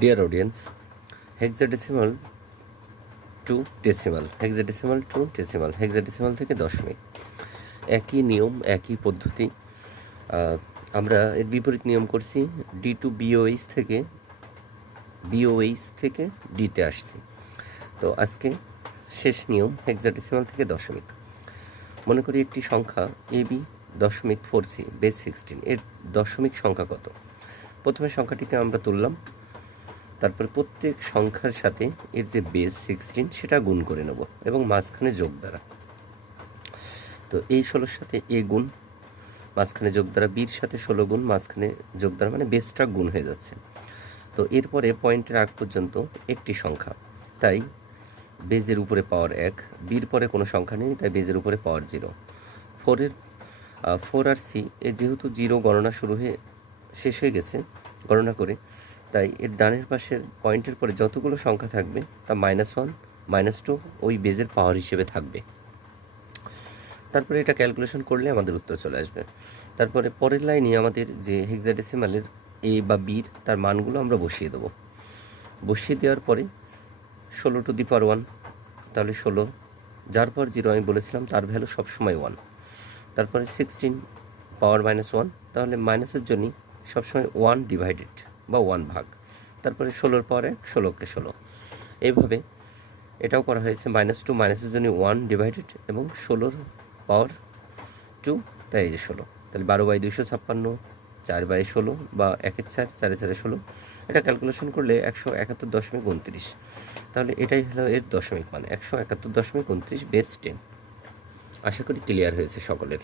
Dear audience hexadecimal to decimal hexadecimal to decimal hexadecimal থেকে দশমিক। একই নিয়ম, একই পদ্ধতি। আমরা এর বিপরীত নিয়ম করছি ডি টু বিওএইচ থেকে বিওএইচ থেকে ডিতে আসছি। তো আজকে শেষ নিয়ম হেক্সাডেসিমাল থেকে দশমিক। মনে করি একটি সংখ্যা এ বি দশমিক ফোর সি বেস সিক্সটিন এর দশমিক সংখ্যা কত? প্রথমে সংখ্যাটিকে আমরা তুললাম তারপর প্রত্যেক সংখ্যার সাথে এর যে বেস সিক্সটিন সেটা গুণ করে নেব এবং মাঝখানে যোগ দ্বারা। তো এই ষোলোর সাথে এ গুণ, মাঝখানে যোগ দ্বারা বির সাথে ষোলো গুণ, মাঝখানে যোগ দ্বারা মানে বেসটা গুণ হয়ে যাচ্ছে। তো এরপরে পয়েন্টের আগ পর্যন্ত একটি সংখ্যা, তাই বেজের উপরে পাওয়ার এক বির পরে কোনো সংখ্যা নেই, তাই বেজের উপরে পাওয়ার জিরো ফোরের ফোর আর সি এর যেহেতু জিরো গণনা শুরু হয়ে, শেষ হয়ে গেছে, গণনা করে তাই এর ডানের পাশের পয়েন্টের পরে যতগুলো সংখ্যা থাকবে, তা মাইনাস ওয়ান মাইনাস টু ওই বেজের পাওয়ার হিসেবে থাকবে। তারপরে এটা ক্যালকুলেশন করলে আমাদের উত্তর চলে আসবে। তারপরে পরের লাইনে আমাদের যে হেক্সাডেসিমালের এ বা বির তার মানগুলো আমরা বসিয়ে দেবো। বসিয়ে দেওয়ার পরে ষোলো টু দি পাওয়ার ওয়ান তাহলে ষোলো, যার পর জিরো আমি বলেছিলাম, তার ভ্যালু সবসময় ওয়ান তারপরে সিক্সটিন পাওয়ার মাইনাস ওয়ান তাহলে মাইনাসের জন্যই সবসময় ওয়ান ডিভাইডেড বা ওয়ান ভাগ। তারপরে ষোলোর পরে ষোলোকে ষোলো। এইভাবে এটাও করা হয়েছে মাইনাস টু মাইনাসের জন্য ওয়ান ডিভাইডেড এবং ষোলোর পাওয়ার টু তাই এই যে ষোলো। তাহলে বারো বাই দুইশো ছাপ্পান্ন, চার বাই ষোলো বা একের চার, চারে চারে ষোলো। এটা ক্যালকুলেশন করলে একশো একাত্তর দশমিক উনত্রিশ। তাহলে এটাই হলো এর দশমিক মানে একশো একাত্তর দশমিক উনত্রিশ বেস টেন আশা করি ক্লিয়ার হয়েছে সকলের।